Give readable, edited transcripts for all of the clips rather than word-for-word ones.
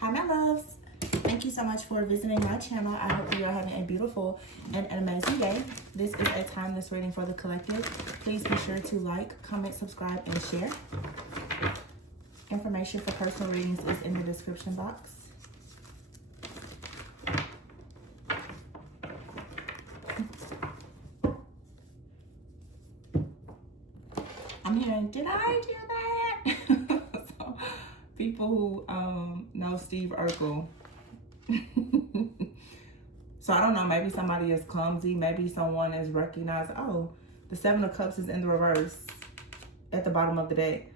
Hi my loves, thank you so much for visiting my channel. I hope you are having a beautiful and an amazing day. This is a timeless reading for the collective. Please be sure to like, comment, subscribe, and share. Information for personal readings is in the description box. I'm hearing, did I do that? So, people who know Steve Urkel. So I don't know, maybe somebody is clumsy. Maybe someone is recognized, oh, the Seven of Cups is in the reverse at the bottom of the deck.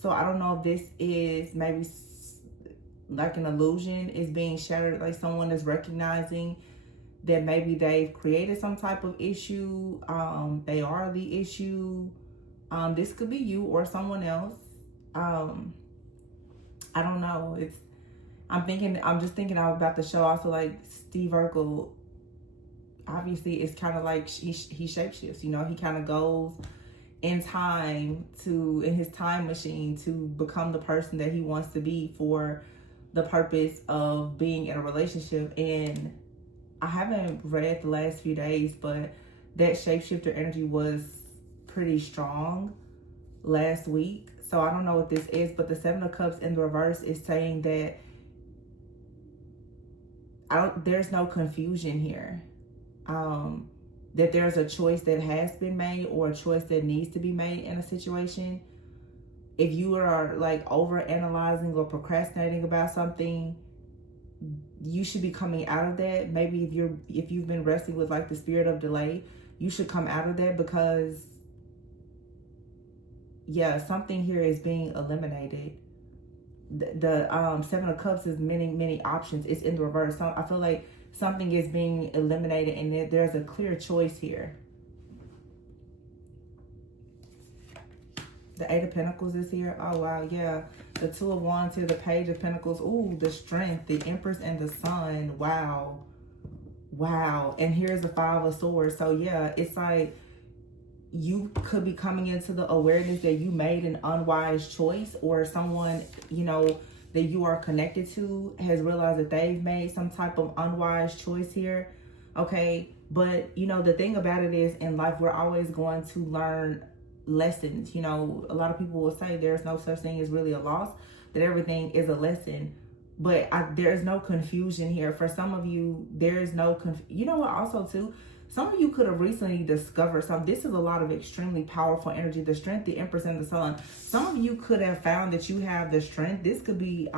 So I don't know if this is maybe like an illusion is being shattered, like someone is recognizing that maybe they've created some type of issue. They are the issue. This could be you or someone else. I don't know. I'm just thinking about the show. Also, like Steve Urkel, obviously it's kind of like he shapeshifts, you know, he kind of goes in time in his time machine to become the person that he wants to be for the purpose of being in a relationship. And I haven't read the last few days, but that shapeshifter energy was pretty strong last week. So I don't know what this is, but the Seven of Cups in the reverse is saying that there's no confusion here. That there's a choice that has been made or a choice that needs to be made in a situation. If you are like over analyzing or procrastinating about something, you should be coming out of that. Maybe if you've been wrestling with like the spirit of delay, you should come out of that, because yeah, something here is being eliminated. The Seven of Cups is many options. It's in the reverse. So I feel like something is being eliminated and there's a clear choice here. The Eight of Pentacles is here. Oh wow, yeah. The Two of Wands here, the Page of Pentacles. Ooh, the Strength, the Empress and the Sun. Wow. Wow. And here's the Five of Swords. So yeah, it's like you could be coming into the awareness that you made an unwise choice, or someone, you know, that you are connected to has realized that they've made some type of unwise choice here. Okay. But you know, the thing about it is, in life, we're always going to learn lessons. You know, a lot of people will say there's no such thing as really a loss, that everything is a lesson. But there's no confusion here. For some of you, there's no you know what, also too, some of you could have recently discovered something. This is a lot of extremely powerful energy. The Strength, the Empress, and the Sun. Some of you could have found that you have the strength. This could be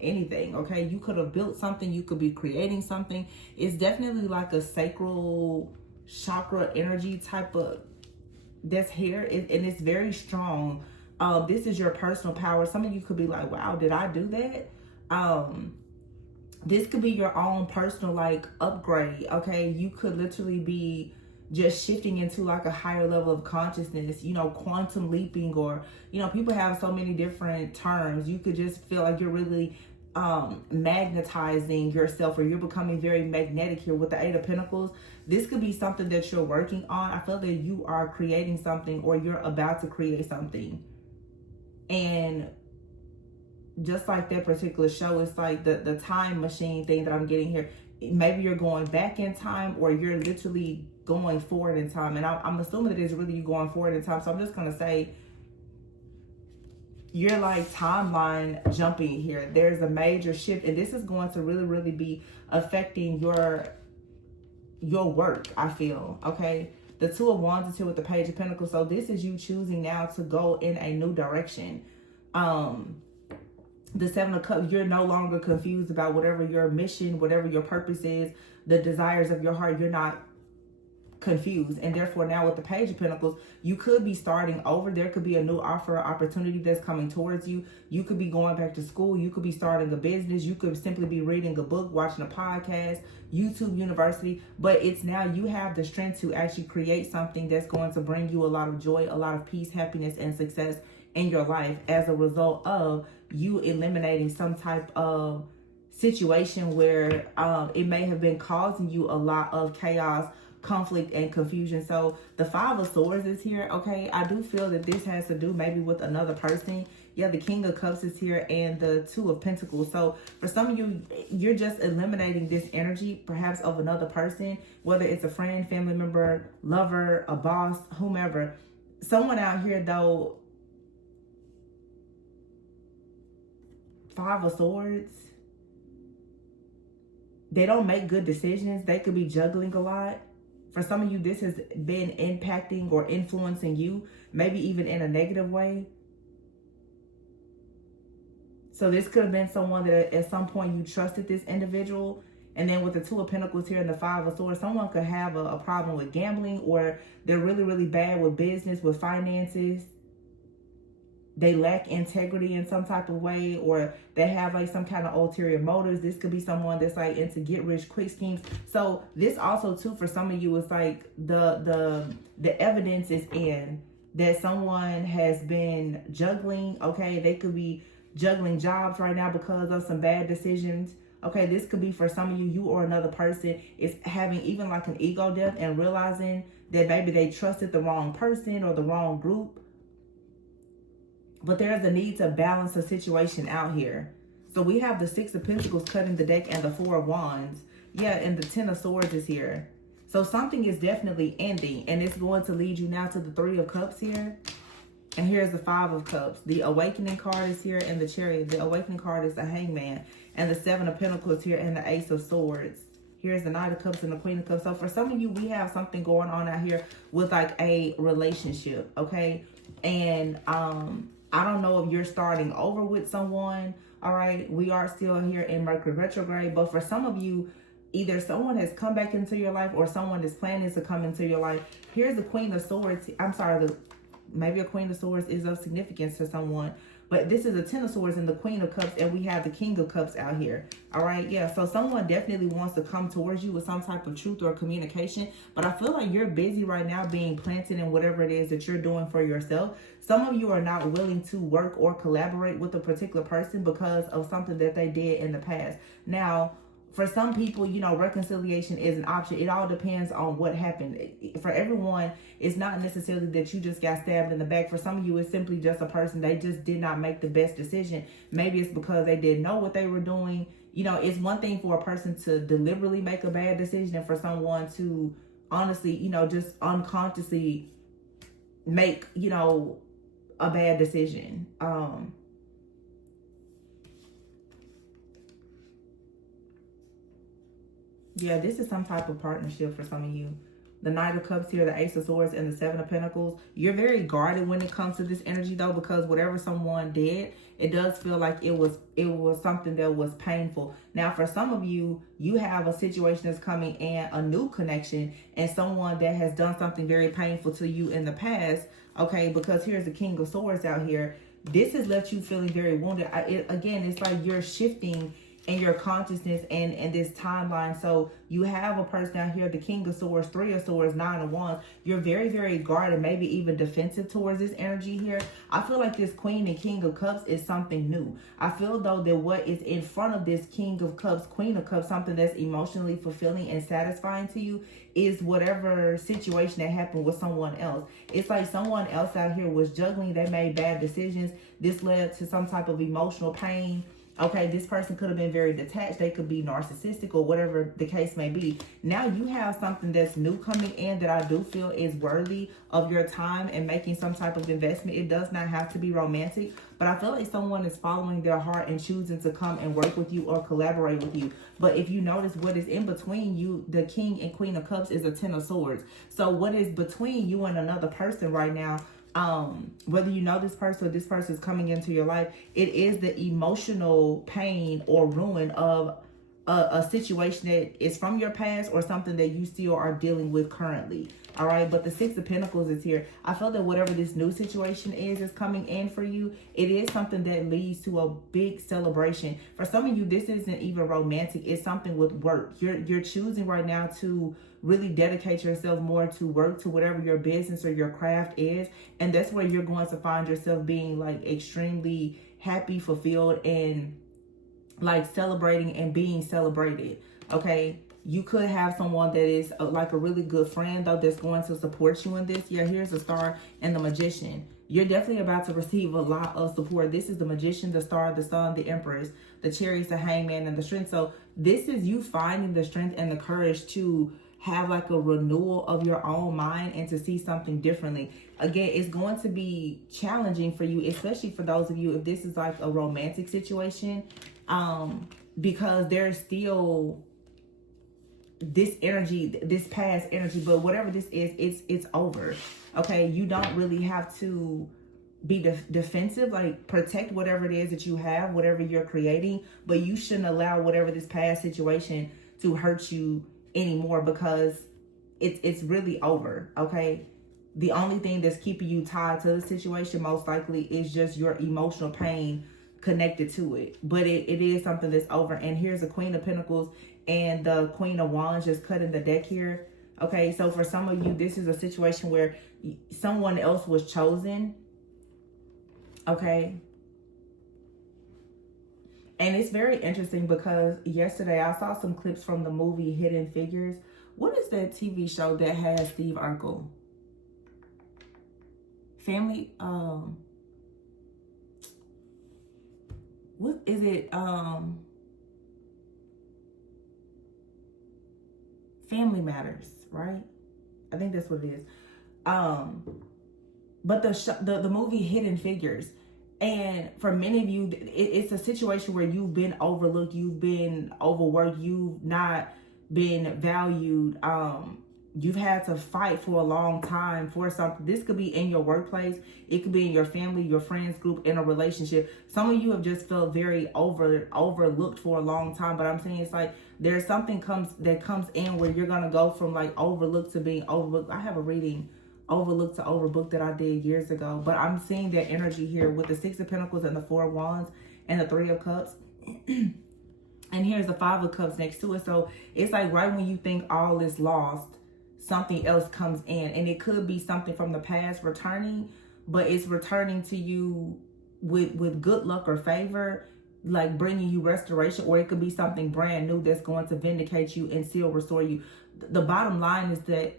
anything, okay? You could have built something. You could be creating something. It's definitely like a sacral chakra energy type of that's here. And it's very strong. This is your personal power. Some of you could be like, wow, did I do that? This could be your own personal like upgrade, okay? You could literally be just shifting into like a higher level of consciousness, you know, quantum leaping, or, you know, people have so many different terms. You could just feel like you're really magnetizing yourself, or you're becoming very magnetic here with the Eight of Pentacles. This could be something that you're working on. I feel that you are creating something, or you're about to create something. And just like that particular show, it's like the time machine thing that I'm getting here. Maybe you're going back in time, or you're literally going forward in time. And I'm assuming that it's really you going forward in time. So I'm just going to say you're like timeline jumping here. There's a major shift, and this is going to really be affecting your work, I feel, okay? The Two of Wands is here with the Page of Pentacles. So this is you choosing now to go in a new direction. The Seven of Cups, you're no longer confused about whatever your mission, whatever your purpose is, the desires of your heart. You're not confused. And therefore now with the Page of Pentacles, you could be starting over. There could be a new offer or opportunity that's coming towards you. You could be going back to school. You could be starting a business. You could simply be reading a book, watching a podcast, YouTube University. But it's now you have the strength to actually create something that's going to bring you a lot of joy, a lot of peace, happiness, and success in your life as a result of you eliminating some type of situation where it may have been causing you a lot of chaos conflict and confusion. So the Five of Swords is here. Okay, I do feel that this has to do maybe with another person. Yeah, the King of Cups is here and the Two of Pentacles. So for some of you, you're just eliminating this energy, perhaps of another person, whether it's a friend, family member, lover, a boss, whomever. Someone out here though, Five of Swords, they don't make good decisions. They could be juggling a lot. For some of you, this has been impacting or influencing you, maybe even in a negative way. So this could have been someone that at some point you trusted this individual. And then with the Two of Pentacles here and the Five of Swords, someone could have a problem with gambling, or they're really, really bad with business, with finances. They lack integrity in some type of way, or they have like some kind of ulterior motives. This could be someone that's like into get rich quick schemes. So this also too, for some of you, is like the evidence is in that someone has been juggling. Okay, they could be juggling jobs right now because of some bad decisions. Okay, this could be for some of you, you or another person is having even like an ego death and realizing that maybe they trusted the wrong person or the wrong group. But there's a need to balance the situation out here. So we have the Six of Pentacles cutting the deck and the Four of Wands. Yeah, and the Ten of Swords is here. So something is definitely ending, and it's going to lead you now to the Three of Cups here. And here's the Five of Cups. The Awakening card is here and the Chariot. The Awakening card is the Hangman. And the Seven of Pentacles here and the Ace of Swords. Here's the Knight of Cups and the Queen of Cups. So for some of you, we have something going on out here with like a relationship, okay? And I don't know if you're starting over with someone, all right? We are still here in Mercury retrograde, but for some of you, either someone has come back into your life or someone is planning to come into your life. Here's the Queen of Swords. I'm sorry, maybe a Queen of Swords is of significance to someone, but this is a Ten of Swords and the Queen of Cups, and we have the King of Cups out here. All right, yeah, so someone definitely wants to come towards you with some type of truth or communication, but I feel like you're busy right now being planted in whatever it is that you're doing for yourself. Some of you are not willing to work or collaborate with a particular person because of something that they did in the past. Now, for some people, you know, reconciliation is an option. It all depends on what happened. For everyone, it's not necessarily that you just got stabbed in the back. For some of you, it's simply just a person. They just did not make the best decision. Maybe it's because they didn't know what they were doing. You know, it's one thing for a person to deliberately make a bad decision and for someone to honestly, you know, just unconsciously make, you know, a bad decision. Yeah, this is some type of partnership for some of you. The Knight of Cups here, the Ace of Swords, and the Seven of Pentacles. You're very guarded when it comes to this energy, though, because whatever someone did, it does feel like it was something that was painful. Now, for some of you, you have a situation that's coming in, a new connection, and someone that has done something very painful to you in the past. Okay, because here's the King of Swords out here. This has left you feeling very wounded. Again, it's like you're shifting in your consciousness and this timeline. So you have a person out here, the King of Swords, Three of Swords, Nine of Wands. You're very, very guarded, maybe even defensive towards this energy here. I feel like this Queen and King of Cups is something new. I feel though that what is in front of this King of Cups, Queen of Cups, something that's emotionally fulfilling and satisfying to you, is whatever situation that happened with someone else. It's like someone else out here was juggling. They made bad decisions. This led to some type of emotional pain. Okay, this person could have been very detached. They could be narcissistic or whatever the case may be. Now you have something that's new coming in that I do feel is worthy of your time and making some type of investment. It does not have to be romantic, but I feel like someone is following their heart and choosing to come and work with you or collaborate with you. But if you notice what is in between you, the King and Queen of Cups is a Ten of Swords. So what is between you and another person right now, whether you know this person or this person is coming into your life, it is the emotional pain or ruin of a situation that is from your past or something that you still are dealing with currently. All right, but the Six of Pentacles is here. I feel that whatever this new situation is coming in for you, it is something that leads to a big celebration. For some of you, this isn't even romantic. It's something with work. You're choosing right now to really dedicate yourself more to work, to whatever your business or your craft is. And that's where you're going to find yourself being like extremely happy, fulfilled, and like celebrating and being celebrated. Okay. You could have someone that is like a really good friend, though, that's going to support you in this. Yeah, here's the Star and the Magician. You're definitely about to receive a lot of support. This is the Magician, the Star, the Sun, the Empress, the Chariot, the Hangman, and the Strength. So this is you finding the strength and the courage to have like a renewal of your own mind and to see something differently. Again, it's going to be challenging for you, especially for those of you, if this is like a romantic situation, because there's still this energy, this past energy, but whatever this is, it's over. Okay, you don't really have to be defensive, like protect whatever it is that you have, whatever you're creating, but you shouldn't allow whatever this past situation to hurt you anymore, because it's really over. Okay, the only thing that's keeping you tied to the situation most likely is just your emotional pain connected to it, but it is something that's over. And here's the Queen of Pentacles and the Queen of Wands just cutting the deck here. Okay, so for some of you, this is a situation where someone else was chosen. Okay, and it's very interesting because yesterday I saw some clips from the movie Hidden Figures. What is that TV show that has Steve Urkel? Family, what is it? Family Matters, right? I think that's what it is. But the movie Hidden Figures, and for many of you, it's a situation where you've been overlooked, you've been overworked, you've not been valued. You've had to fight for a long time for something. This could be in your workplace. It could be in your family, your friends group, in a relationship. Some of you have just felt very overlooked for a long time. But I'm saying it's like there's something that comes in where you're going to go from like overlooked to being overlooked. I have a reading, Overlooked to Overbooked, that I did years ago. But I'm seeing that energy here with the Six of Pentacles and the Four of Wands and the Three of Cups. And here's the Five of Cups next to it. So it's like right when you think all is lost, something else comes in, and it could be something from the past returning, but it's returning to you with good luck or favor, like bringing you restoration, or it could be something brand new that's going to vindicate you and still restore you. The bottom line is that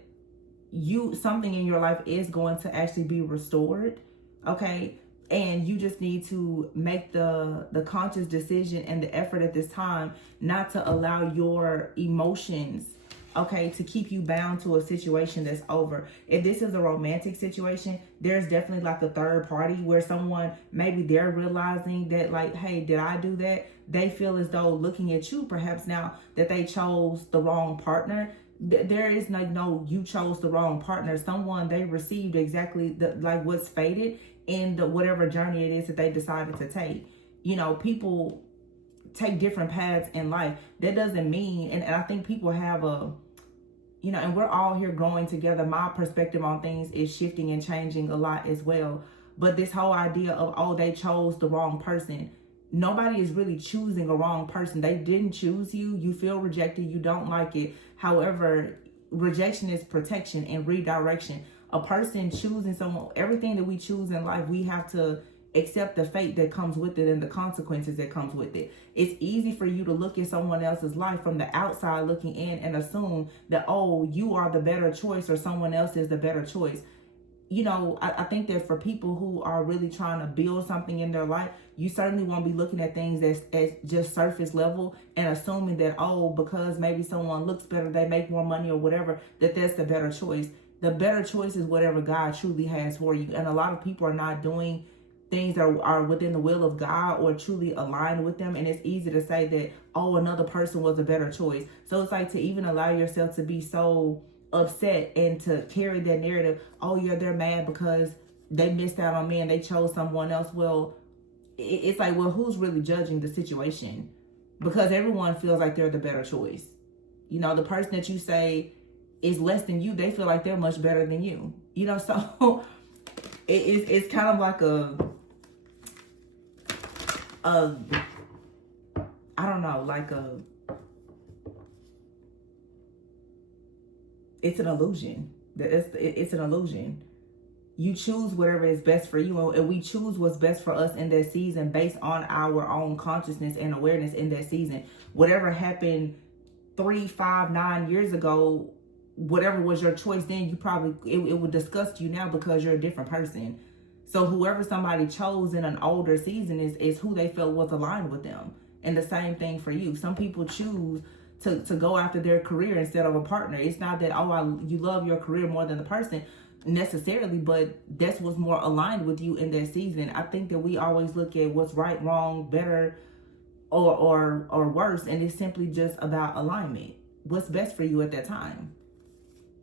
something in your life is going to actually be restored. Okay, and you just need to make the conscious decision and the effort at this time not to allow your emotions, okay, to keep you bound to a situation that's over. If this is a romantic situation, there's definitely like a third party where someone, maybe they're realizing that like, hey, did I do that? They feel as though looking at you perhaps now that they chose the wrong partner. There is like, no, you chose the wrong partner. Someone, they received exactly like what's fated in the whatever journey it is that they decided to take. You know, people take different paths in life. That doesn't mean, and I think people have and we're all here growing together. My perspective on things is shifting and changing a lot as well. But this whole idea of, oh, they chose the wrong person. Nobody is really choosing a wrong person. They didn't choose you. You feel rejected. You don't like it. However, rejection is protection and redirection. A person choosing someone, everything that we choose in life, we have to accept the fate that comes with it and the consequences that comes with it. It's easy for you to look at someone else's life from the outside looking in and assume that, oh, you are the better choice or someone else is the better choice. You know, I think that for people who are really trying to build something in their life, you certainly won't be looking at things as just surface level and assuming that, oh, because maybe someone looks better, they make more money or whatever, that's the better choice. The better choice is whatever God truly has for you. And a lot of people are not doing things that are within the will of God or truly aligned with them. And it's easy to say that, oh, another person was a better choice. So it's like to even allow yourself to be so upset and to carry that narrative, oh yeah, they're mad because they missed out on me and they chose someone else. Well, it's like, well, who's really judging the situation? Because everyone feels like they're the better choice. You know, the person that you say is less than you, they feel like they're much better than you. You know, so it's kind of like I don't know, like it's an illusion. It's an illusion. You choose whatever is best for you, and we choose what's best for us in that season based on our own consciousness and awareness in that season. Whatever happened 3, 5, 9 years ago, whatever was your choice then, you probably, it would disgust you now because you're a different person. So whoever somebody chose in an older season is who they felt was aligned with them. And the same thing for you. Some people choose to go after their career instead of a partner. It's not that, you love your career more than the person necessarily, but that's what's more aligned with you in that season. I think that we always look at what's right, wrong, better, or worse, and it's simply just about alignment. What's best for you at that time.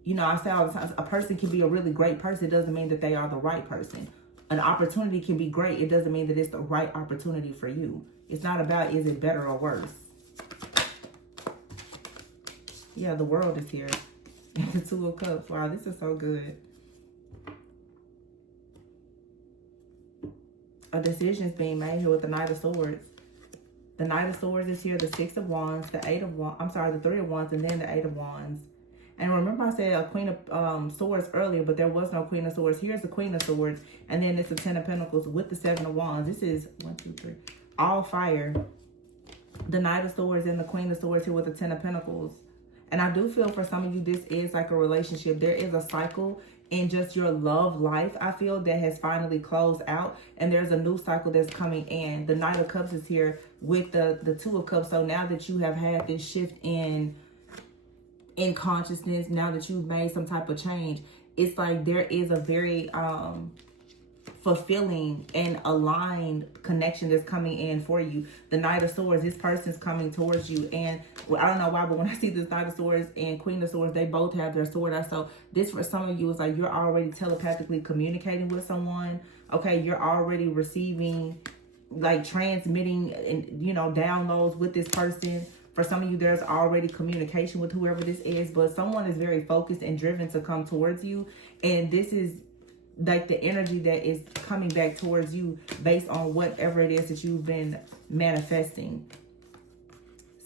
You know, I say all the time, a person can be a really great person. It doesn't mean that they are the right person. An opportunity can be great. It doesn't mean that it's the right opportunity for you. It's not about, is it better or worse? Yeah, the world is here. The Two of Cups. Wow, this is so good. A decision is being made here with the Knight of Swords. The Knight of Swords is here, the Six of Wands, the Eight of Wands, I'm sorry, the Three of Wands, and then the Eight of Wands. And remember I said a Queen of Swords earlier, but there was no Queen of Swords. Here's the Queen of Swords, and then it's the Ten of Pentacles with the Seven of Wands. This is 1, 2, 3, all fire. The Knight of Swords and the Queen of Swords here with the Ten of Pentacles. And I do feel for some of you, this is like a relationship. There is a cycle in just your love life, I feel, that has finally closed out. And there's a new cycle that's coming in. The Knight of Cups is here with the Two of Cups. So now that you have had this shift in consciousness, now that you've made some type of change, it's like there is a very fulfilling and aligned connection that's coming in for you. The Knight of Swords, this person's coming towards you, and I don't know why, but when I see this Knight of Swords and Queen of Swords, they both have their sword out. So this for some of you is like you're already telepathically communicating with someone. Okay, you're already receiving, like transmitting, and you know, downloads with this person. For some of you, there's already communication with whoever this is, but someone is very focused and driven to come towards you, and this is like the energy that is coming back towards you based on whatever it is that you've been manifesting.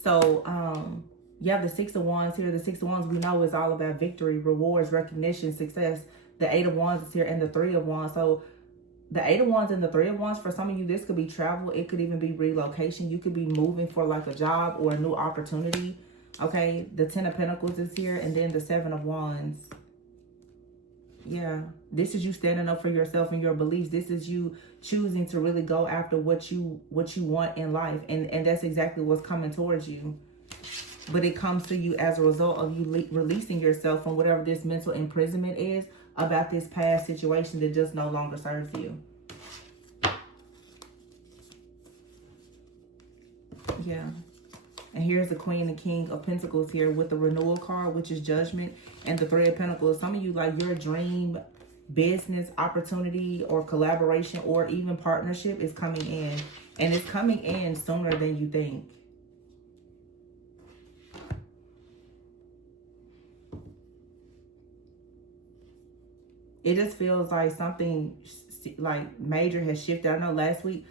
So you have the Six of Wands here. The Six of Wands, we know, is all about victory, rewards, recognition, success. The Eight of Wands is here, and the Three of Wands. So the Eight of Wands and the Three of Wands, for some of you, this could be travel. It could even be relocation. You could be moving for like a job or a new opportunity. Okay, the Ten of Pentacles is here, and then the Seven of Wands. Yeah, this is you standing up for yourself and your beliefs. This is you choosing to really go after what you want in life, and that's exactly what's coming towards you. But it comes to you as a result of you releasing yourself from whatever this mental imprisonment is about this past situation that just no longer serves you. Yeah. And here's the Queen and King of Pentacles here with the renewal card, which is Judgment, and the Three of Pentacles. Some of you, like, your dream business opportunity or collaboration or even partnership is coming in. And it's coming in sooner than you think. It just feels like something like major has shifted. I know last week,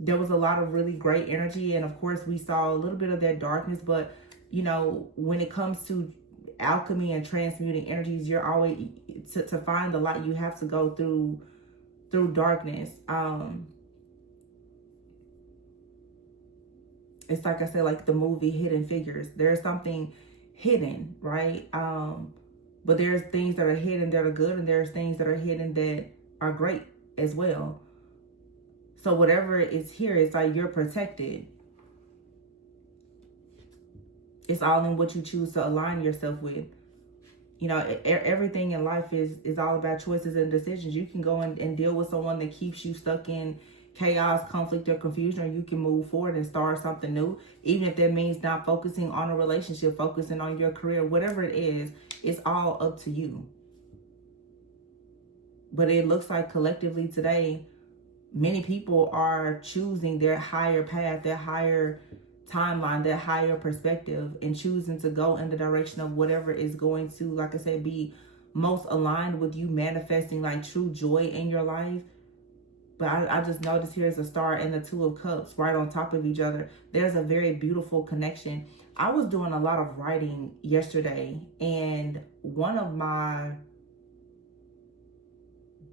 there was a lot of really great energy, and of course we saw a little bit of that darkness, but you know, when it comes to alchemy and transmuting energies, you're always to find the light, you have to go through darkness. It's like I said, like the movie Hidden Figures, there's something hidden, right? But there's things that are hidden that are good, and there's things that are hidden that are great as well. So whatever is here, it's like you're protected. It's all in what you choose to align yourself with. You know, everything in life is all about choices and decisions. You can go and deal with someone that keeps you stuck in chaos, conflict, or confusion, or you can move forward and start something new. Even if that means not focusing on a relationship, focusing on your career, whatever it is, it's all up to you. But it looks like collectively today, many people are choosing their higher path, their higher timeline, their higher perspective, and choosing to go in the direction of whatever is going to, like I said, be most aligned with you manifesting like true joy in your life. But I just noticed here's a star and the Two of Cups right on top of each other. There's a very beautiful connection. I was doing a lot of writing yesterday, and one of my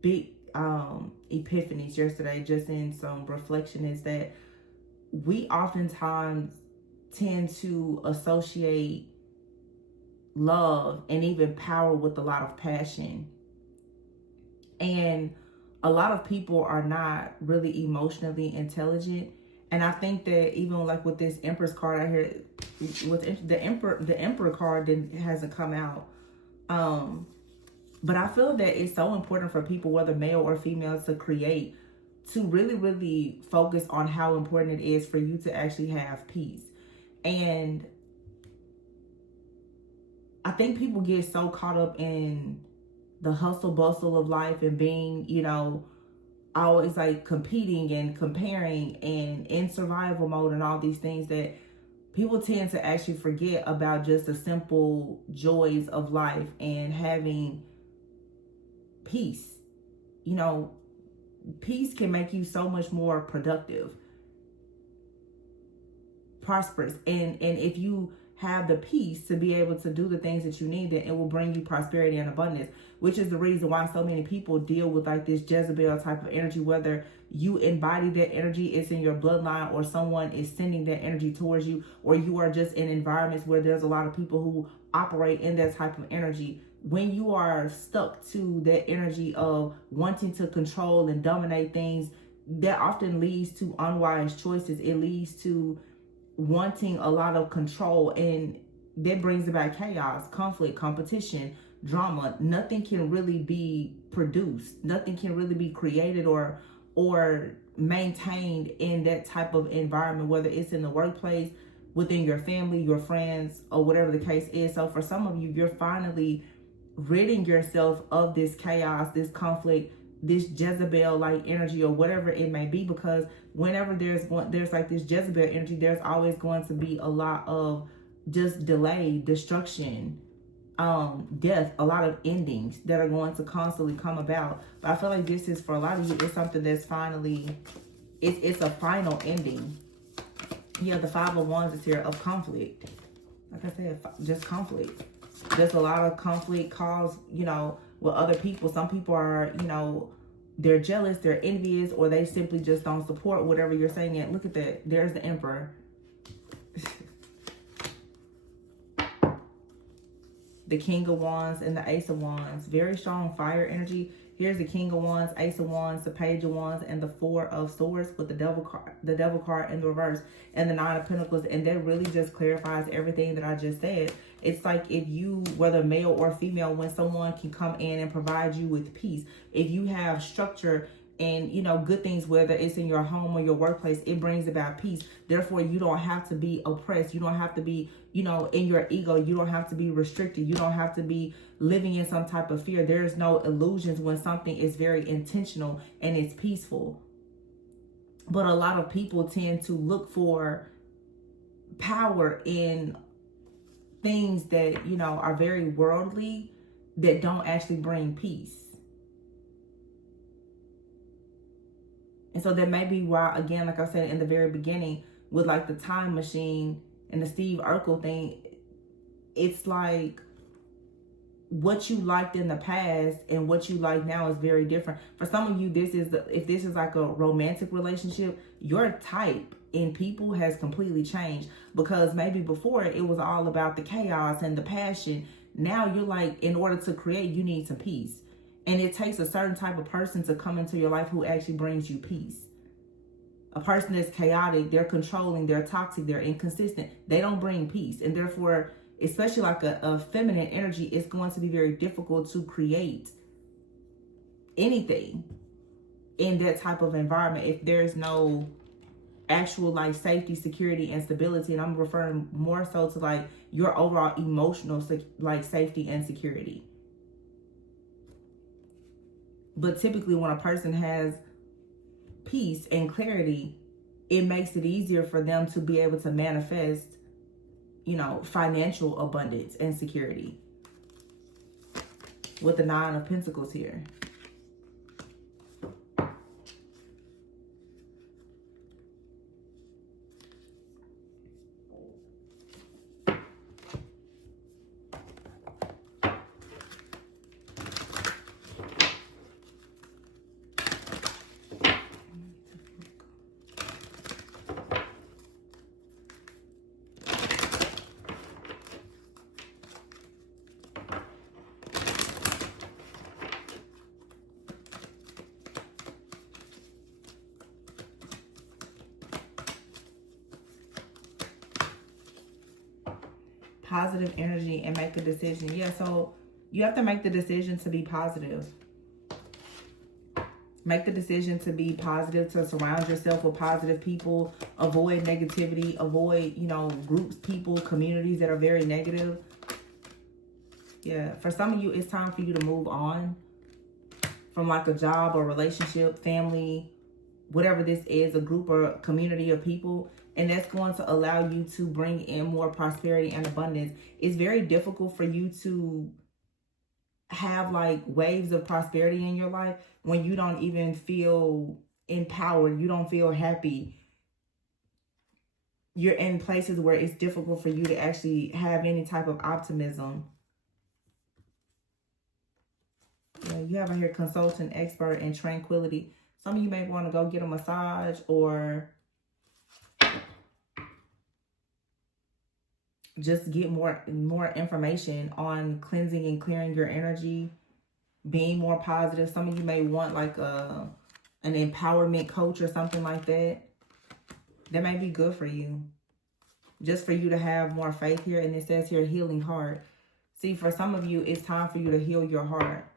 big epiphanies yesterday, just in some reflection, is that we oftentimes tend to associate love and even power with a lot of passion. And a lot of people are not really emotionally intelligent. And I think that even like with this Empress card out here, with the Emperor card hasn't come out. But I feel that it's so important for people, whether male or female, to really, really focus on how important it is for you to actually have peace. And I think people get so caught up in the hustle bustle of life and being, you know, always like competing and comparing and in survival mode and all these things, that people tend to actually forget about just the simple joys of life and having peace. You know, peace can make you so much more productive, prosperous, and if you have the peace to be able to do the things that you need, then it will bring you prosperity and abundance, which is the reason why so many people deal with like this Jezebel type of energy, whether you embody that energy, it's in your bloodline, or someone is sending that energy towards you, or you are just in environments where there's a lot of people who operate in that type of energy. When you are stuck to that energy of wanting to control and dominate things, that often leads to unwise choices. It leads to wanting a lot of control, and that brings about chaos, conflict, competition, drama. Nothing can really be produced. Nothing can really be created or maintained in that type of environment, whether it's in the workplace, within your family, your friends, or whatever the case is. So for some of you, you're finally ridding yourself of this chaos, this conflict, this Jezebel like energy, or whatever it may be, because whenever there's like this Jezebel energy, there's always going to be a lot of just delay, destruction, death, a lot of endings that are going to constantly come about. But I feel like this is, for a lot of you, it's something that's finally, it's a final ending. Yeah, the Five of Wands is here, of conflict. Like I said, just conflict. There's a lot of conflict caused, you know, with other people. Some people are, you know, they're jealous, they're envious, or they simply just don't support whatever you're saying. And look at that. There's the Emperor. The King of Wands and the Ace of Wands. Very strong fire energy. Here's the King of Wands, Ace of Wands, the Page of Wands, and the Four of Swords with the Devil card in the reverse, and the Nine of Pentacles. And that really just clarifies everything that I just said. It's like, if you, whether male or female, when someone can come in and provide you with peace, if you have structure and, you know, good things, whether it's in your home or your workplace, it brings about peace. Therefore, you don't have to be oppressed. You don't have to be, you know, in your ego. You don't have to be restricted. You don't have to be living in some type of fear. There's no illusions when something is very intentional and it's peaceful. But a lot of people tend to look for power in things that, you know, are very worldly, that don't actually bring peace. And so that may be why, again, like I said in the very beginning, with like the time machine and the Steve Urkel thing, it's like what you liked in the past and what you like now is very different. For some of you, if this is like a romantic relationship, your type in people has completely changed, because maybe before it was all about the chaos and the passion. Now you're like, in order to create, you need some peace. And it takes a certain type of person to come into your life who actually brings you peace. A person that's chaotic, they're controlling, they're toxic, they're inconsistent, they don't bring peace. And therefore, especially like a feminine energy, it's going to be very difficult to create anything in that type of environment if there's no actual like safety, security, and stability. And I'm referring more so to like your overall emotional like safety and security. But typically when a person has peace and clarity, it makes it easier for them to be able to manifest, you know, financial abundance and security. With the Nine of Pentacles here. Positive energy and make a decision. Yeah, so you have to make the decision to be positive. Make the decision to be positive, to surround yourself with positive people. Avoid negativity. Avoid, you know, groups, people, communities that are very negative. Yeah, for some of you, it's time for you to move on from like a job or relationship, family, whatever this is, a group or a community of people. And that's going to allow you to bring in more prosperity and abundance. It's very difficult for you to have like waves of prosperity in your life when you don't even feel empowered. You don't feel happy. You're in places where it's difficult for you to actually have any type of optimism. Yeah, you have here consultant, expert, and tranquility. Some of you may want to go get a massage or just get more information on cleansing and clearing your energy, being more positive. Some of you may want like an empowerment coach or something like that. That may be good for you. Just for you to have more faith here. And it says here, healing heart. See, for some of you, it's time for you to heal your heart.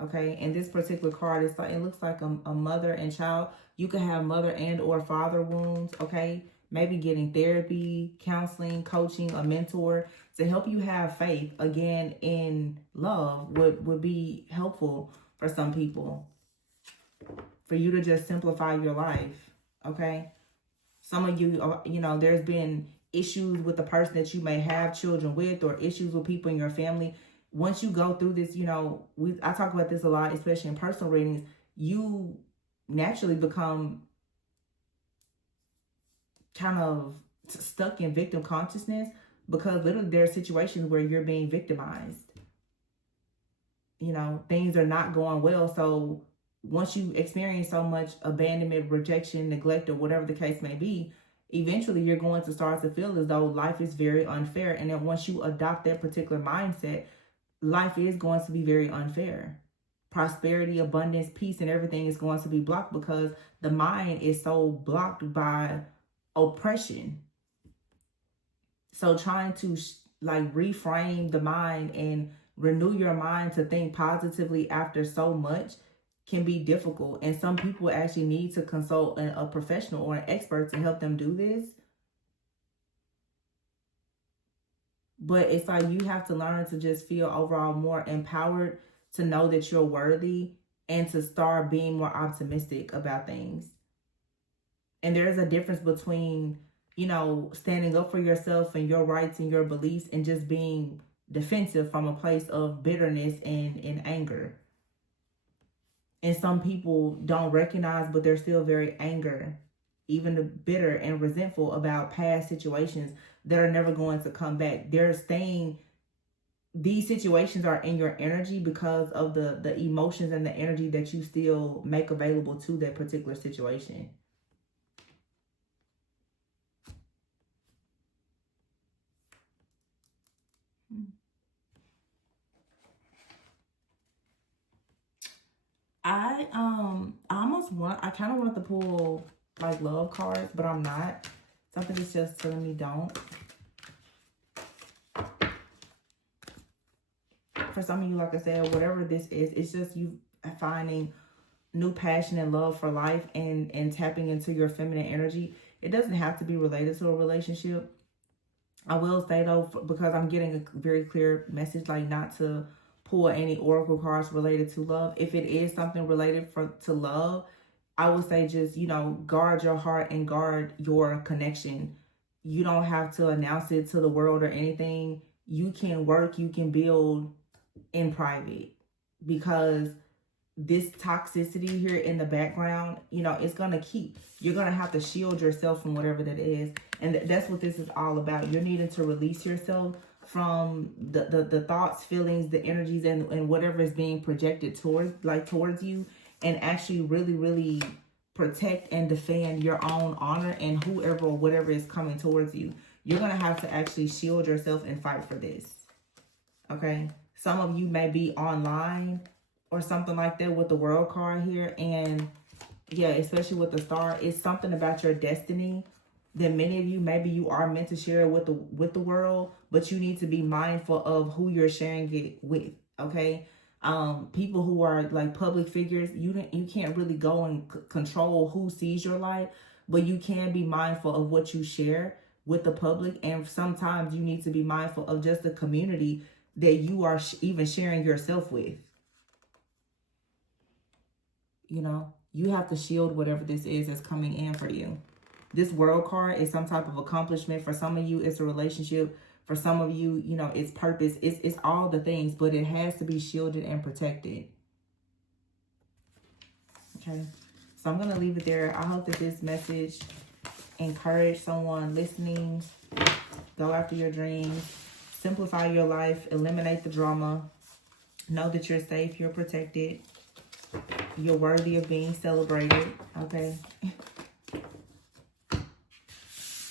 Okay, and this particular card, it's like, it looks like a mother and child. You could have mother and or father wounds, okay? Maybe getting therapy, counseling, coaching, a mentor to help you have faith again in love would be helpful for some people. For you to just simplify your life, okay? Some of you, you know, there's been issues with the person that you may have children with or issues with people in your family. Once you go through this, you know, I talk about this a lot, especially in personal readings, you naturally become kind of stuck in victim consciousness because literally there are situations where you're being victimized. You know, things are not going well. So once you experience so much abandonment, rejection, neglect, or whatever the case may be, eventually you're going to start to feel as though life is very unfair. And then once you adopt that particular mindset, life is going to be very unfair. Prosperity, abundance, peace, and everything is going to be blocked because the mind is so blocked by oppression. So trying to like reframe the mind and renew your mind to think positively after so much can be difficult. And some people actually need to consult a professional or an expert to help them do this. But it's like you have to learn to just feel overall more empowered, to know that you're worthy, and to start being more optimistic about things. And there is a difference between, you know, standing up for yourself and your rights and your beliefs and just being defensive from a place of bitterness and anger. And some people don't recognize, but they're still very angry, even bitter and resentful about past situations that are never going to come back. They're staying, these situations are in your energy because of the emotions and the energy that you still make available to that particular situation. I kind of want to pull like love cards, but I'm not. Something is just telling me don't. For some of you, like I said, whatever this is, it's just you finding new passion and love for life and tapping into your feminine energy. It doesn't have to be related to a relationship. I will say though, because I'm getting a very clear message, like not to pull any oracle cards related to love. If it is something related to love, I would say just, you know, guard your heart and guard your connection. You don't have to announce it to the world or anything. You can work, you can build in private, because this toxicity here in the background, you know, it's going to keep, you're going to have to shield yourself from whatever that is. And that's what this is all about. You're needing to release yourself from the thoughts, feelings, the energies, and whatever is being projected towards you, and actually really, really protect and defend your own honor and whoever or whatever is coming towards you. You're going to have to actually shield yourself and fight for this. Okay? Some of you may be online or something like that with the world card here. And yeah, especially with the star, it's something about your destiny that many of you, maybe you are meant to share it with the world, but you need to be mindful of who you're sharing it with, okay? People who are like public figures, you can't really go and control who sees your life, but you can be mindful of what you share with the public. And sometimes you need to be mindful of just the community that you are even sharing yourself with. You know, you have to shield whatever this is that's coming in for you. This World card is some type of accomplishment. For some of you, it's a relationship. For some of you, you know, it's purpose. It's all the things, but it has to be shielded and protected. Okay. So I'm going to leave it there. I hope that this message encouraged someone listening. Go after your dreams. Simplify your life. Eliminate the drama. Know that you're safe. You're protected. You're worthy of being celebrated. Okay.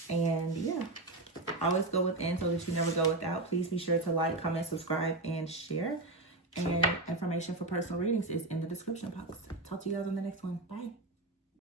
And yeah, always go within so that you never go without. Please be sure to like, comment, subscribe, and share. And information for personal readings is in the description box. Talk to you guys on the next one. Bye.